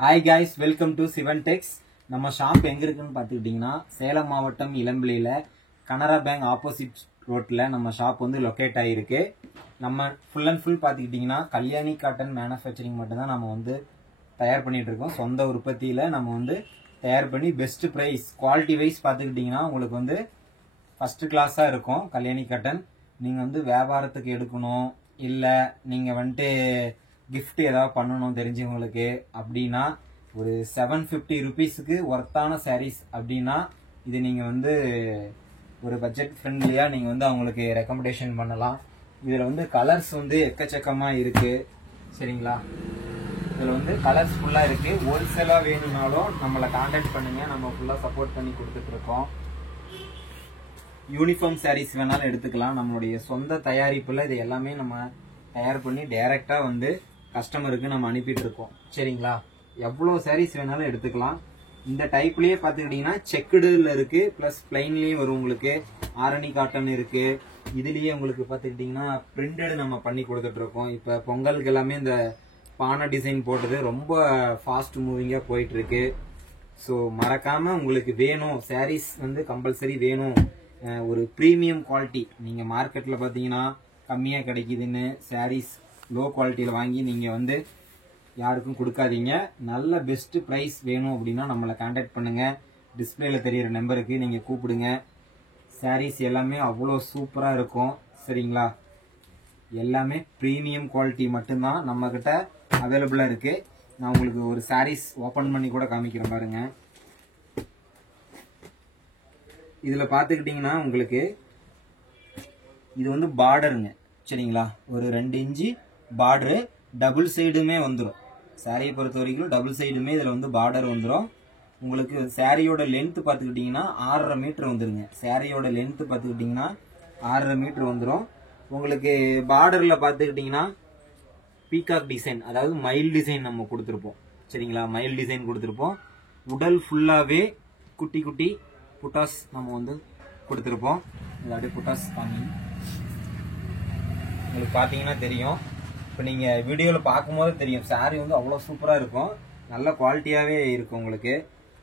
Hi guys, welcome to Sivantex. நம்ம shop எங்க இருக்குன்னு பாத்துக்கிட்டீங்கன்னா சேலம் மாவட்டம் இளம்பிள்ளையில கனரா பேங்க் ஆப்போசிட் ரோட்ல நம்ம ஷாப் வந்து லொகேட் ஆயிருக்கு. நம்ம ஃபுல் அண்ட் ஃபுல் பாத்துக்கிட்டீங்கன்னா கல்யாணி காட்டன் மேனுஃபேக்சரிங் மட்டும் தான் நம்ம வந்து தயார் பண்ணிட்டு இருக்கோம். சொந்த உற்பத்தியில நம்ம வந்து தயார் பண்ணி பெஸ்ட் பிரைஸ் குவாலிட்டி வைஸ் பாத்துக்கிட்டீங்கன்னா உங்களுக்கு வந்து ஃபர்ஸ்ட் கிளாஸா இருக்கும். கல்யாணி காட்டன் நீங்க வந்து வியாபாரத்துக்கு எடுக்கணும் இல்ல நீங்க வந்துட்டு கிஃப்ட் ஏதாவது பண்ணணும் தெரிஞ்சவங்களுக்கு அப்படின்னா ஒரு 750 ருபீஸுக்கு ஒர்த்தான சாரீஸ் அப்படின்னா இது நீங்க வந்து ஒரு பட்ஜெட் ஃப்ரெண்ட்லியா நீங்க வந்து அவங்களுக்கு ரெக்கமெண்டேஷன் பண்ணலாம். இதுல வந்து கலர்ஸ் வந்து எக்கச்சக்கமா இருக்கு. சரிங்களா, இதுல வந்து கலர்ஸ் ஃபுல்லா இருக்கு. ஹோல்சேலா வேணும்னாலும் நம்மளை கான்டாக்ட் பண்ணுங்க, நம்ம ஃபுல்லா சப்போர்ட் பண்ணி கொடுத்துட்டு இருக்கோம். யூனிஃபார்ம் சாரீஸ் வேணாலும் எடுத்துக்கலாம். நம்மளுடைய சொந்த தயாரிப்புல இது எல்லாமே நம்ம தயார் பண்ணி டைரக்டா வந்து கஸ்டமருக்கு நம்ம அனுப்பிட்டு இருக்கோம். சரிங்களா, எவ்வளவு சாரீஸ் வேணாலும் எடுத்துக்கலாம். இந்த டைப்லயே பாத்துக்கிட்டீங்கன்னா செக்குடுல இருக்கு, பிளஸ் பிளைன்லயே வரும். உங்களுக்கு ஆரணி காட்டன் இருக்கு. இதுலயே உங்களுக்கு பாத்துக்கிட்டீங்கன்னா பிரிண்டட் நம்ம பண்ணி கொடுத்துட்டு இருக்கோம். இப்ப பொங்கலுக்கு எல்லாமே இந்த பானை டிசைன் போட்டது ரொம்ப ஃபாஸ்ட் மூவிங்கா போயிட்டு இருக்கு. ஸோ மறக்காம உங்களுக்கு வேணும் சாரீஸ் வந்து கம்பல்சரி வேணும். ஒரு பிரீமியம் குவாலிட்டி நீங்க மார்க்கெட்ல பாத்தீங்கன்னா கம்மியா கிடைக்குதுன்னு சாரீஸ் லோ குவாலிட்டியில வாங்கி நீங்க வந்து யாருக்கும் கொடுக்காதீங்க. நல்ல பெஸ்ட் பிரைஸ் வேணும் அப்படின்னா நம்மளை கான்டாக்ட் பண்ணுங்க. டிஸ்பிளேல தெரியிற நம்பருக்கு நீங்க கூப்பிடுங்க. சாரீஸ் எல்லாமே அவ்வளோ சூப்பரா இருக்கும். சரிங்களா, எல்லாமே பிரீமியம் குவாலிட்டி மட்டும்தான் நம்ம கிட்ட அவைலபிளா இருக்கு. நான் உங்களுக்கு ஒரு சாரீஸ் ஓபன் பண்ணி கூட காமிக்கிறேன் பாருங்க. இதுல பாத்துக்கிட்டீங்கன்னா உங்களுக்கு இது வந்து பார்டருங்க. சரிங்களா, ஒரு 2 இன்ச்சு பார்டரு, டபுள் சைடுமே வந்துடும். சாரியை பொறுத்த வரைக்கும் டபுள் சைடுமே இதுல வந்து பார்டர் வந்துடும். உங்களுக்கு சாரியோட லென்த் பாத்துக்கிட்டீங்கன்னா 6.5 மீட்டர் வந்துருங்க. சாரியோட லென்த் பாத்துக்கிட்டீங்கன்னா 6.5 மீட்டர் வந்துடும். உங்களுக்கு பார்டர்ல பாத்துக்கிட்டீங்கன்னா பீகாக் டிசைன், அதாவது மயில் டிசைன் நம்ம கொடுத்துருப்போம். சரிங்களா, மயில் டிசைன் கொடுத்துருப்போம். உடல் ஃபுல்லாவே குட்டி குட்டி புட்டாஸ் நம்ம வந்து கொடுத்துருப்போம். இது அப்படியே புட்டாஸ் காமி உங்களுக்கு பாத்தீங்கன்னா தெரியும். இப்போ நீங்க வீடியோல பார்க்கும்போது தெரியும் சாரி வந்து அவ்வளவு சூப்பரா இருக்கும், நல்ல குவாலிட்டியாவே இருக்கும். உங்களுக்கு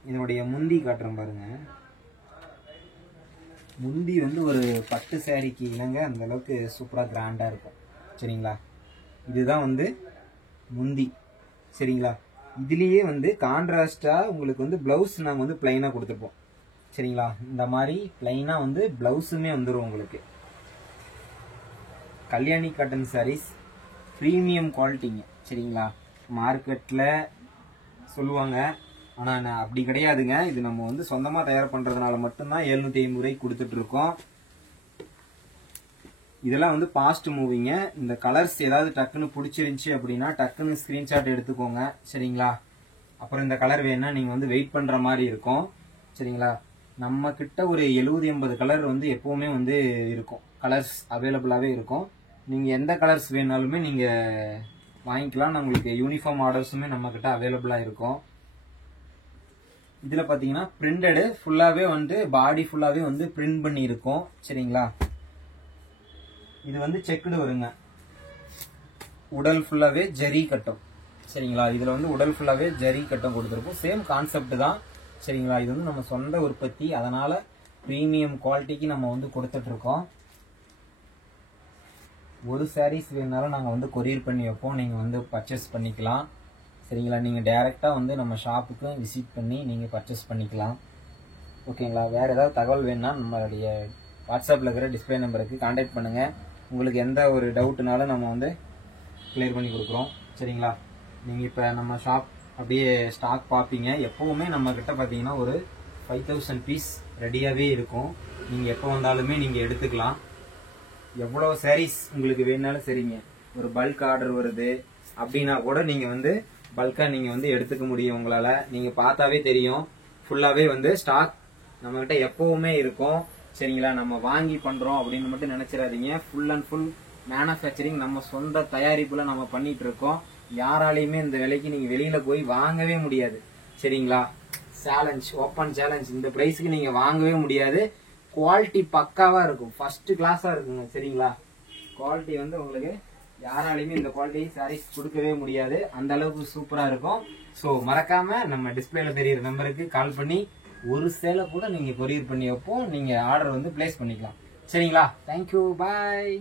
இதனுடைய முந்தி காட்டுறேன் பாருங்க. முந்தி வந்து ஒரு பட்டு சாரிக்கு இல்லைங்க, அந்த அளவுக்கு சூப்பரா கிராண்டா இருக்கும். சரிங்களா, இதுதான் வந்து முந்தி. சரிங்களா, இதுலயே வந்து கான்ட்ராஸ்டா உங்களுக்கு வந்து பிளவுஸ் நாங்க வந்து பிளைனா கொடுத்துருப்போம். சரிங்களா, இந்த மாதிரி பிளைனா வந்து பிளவுஸுமே வந்துடும் உங்களுக்கு. கல்யாணி காட்டன் சாரீஸ் பிரீமியம் குவாலிட்டிங்க. சரிங்களா, மார்க்கெட்ல சொல்லுவாங்க, ஆனா அப்படி கிடையாதுங்க. இது நம்ம வந்து சொந்தமா தயார் பண்றதுனால மட்டும்தான் 750 ரூபாய்க்கு கொடுத்துட்டு இருக்கோம். இதெல்லாம் வந்து பாஸ்ட் மூவிங்க. இந்த கலர்ஸ் ஏதாவது டக்குன்னு பிடிச்சிருந்துச்சு அப்படின்னா டக்குன்னு ஸ்கிரீன்ஷாட் எடுத்துக்கோங்க. சரிங்களா, அப்புறம் இந்த கலர் வேணா நீங்க வந்து வெயிட் பண்ற மாதிரி இருக்கும். சரிங்களா, நம்ம கிட்ட ஒரு 70-80 கலர் வந்து எப்பவுமே வந்து இருக்கும். கலர்ஸ் அவைலபிளாவே இருக்கும். நீங்க எந்த கலர்ஸ் வேணாலுமே நீங்க வாங்கிக்கலாம். உங்களுக்கு யூனிஃபார்ம் ஆர்டர்ஸுமே நம்ம கிட்ட அவைலபிளா இருக்கும். இதுல பாத்தீங்கன்னா பிரிண்டடு ஃபுல்லாவே வந்து பாடி ஃபுல்லாவே வந்து பிரிண்ட் பண்ணி இருக்கும். சரிங்களா, இது வந்து செக்குடு வருங்க. உடல் ஃபுல்லாவே ஜரி கட்டம். சரிங்களா, இதுல வந்து உடல் ஃபுல்லாவே ஜரி கட்டம் கொடுத்துருக்கும். சேம் கான்செப்ட் தான். சரிங்களா, இது வந்து நம்ம சொந்த உற்பத்தி, அதனால பிரீமியம் குவாலிட்டிக்கு நம்ம வந்து கொடுத்துட்டு இருக்கோம். ஒரு சாரீஸ் வேணாலும் நாங்கள் வந்து கொரியர் பண்ணி வைப்போம், நீங்கள் வந்து பர்ச்சேஸ் பண்ணிக்கலாம். சரிங்களா, நீங்கள் டைரெக்டாக வந்து நம்ம ஷாப்புக்கு விசிட் பண்ணி நீங்கள் பர்ச்சேஸ் பண்ணிக்கலாம். ஓகேங்களா, வேறு ஏதாவது தகவல் வேணும்னா நம்மளுடைய வாட்ஸ்அப்பில் இருக்கிற டிஸ்பிளே நம்பருக்கு கான்டாக்ட் பண்ணுங்கள். உங்களுக்கு எந்த ஒரு டவுட்னாலும் நம்ம வந்து கிளியர் பண்ணி கொடுக்குறோம். சரிங்களா, நீங்கள் இப்போ நம்ம ஷாப் அப்படியே ஸ்டாக் பார்ப்பீங்க. எப்போவுமே நம்ம கிட்ட பார்த்தீங்கன்னா ஒரு 5000 பீஸ் ரெடியாகவே இருக்கும். நீங்கள் எப்போ வந்தாலுமே நீங்கள் எடுத்துக்கலாம். எவ்வளவு சாரீஸ் உங்களுக்கு வேணாலும் சரிங்க. ஒரு பல்க் ஆர்டர் வருது அப்படின்னா கூட நீங்க வந்து பல்கா நீங்க வந்து எடுத்துக்க முடியும். உங்களால நீங்க பார்த்தாவே தெரியும், ஃபுல்லாவே வந்து ஸ்டாக் நம்ம கிட்ட எப்பவுமே இருக்கும். சரிங்களா, நம்ம வாங்கி பண்றோம் அப்படின்னு மட்டும் நினைச்சிடாதீங்க. ஃபுல் அண்ட் ஃபுல் மேனுஃபேக்சரிங் நம்ம சொந்த தயாரிப்புல நம்ம பண்ணிட்டு இருக்கோம். யாராலையுமே இந்த விலைக்கு நீங்க வெளியில போய் வாங்கவே முடியாது. சரிங்களா, சேலஞ்ச், ஓப்பன் சேலஞ்ச், இந்த பிரைஸ்க்கு நீங்க வாங்கவே முடியாது. குவாலிட்டி பக்காவா இருக்கும், ஃபர்ஸ்ட் கிளாஸா இருக்குங்க. சரிங்களா, குவாலிட்டி வந்து உங்களுக்கு யாராலையுமே இந்த குவாலிட்டி சாரீஸ் கொடுக்கவே முடியாது, அந்த அளவுக்கு சூப்பரா இருக்கும். ஸோ மறக்காம நம்ம டிஸ்பிளேல தெரியுற நம்பருக்கு கால் பண்ணி ஒரு சேலை கூட நீங்க கொரியர் பண்ணி வைப்போம், நீங்க ஆர்டர் வந்து பிளேஸ் பண்ணிக்கலாம். சரிங்களா? தேங்க்யூ, பாய்.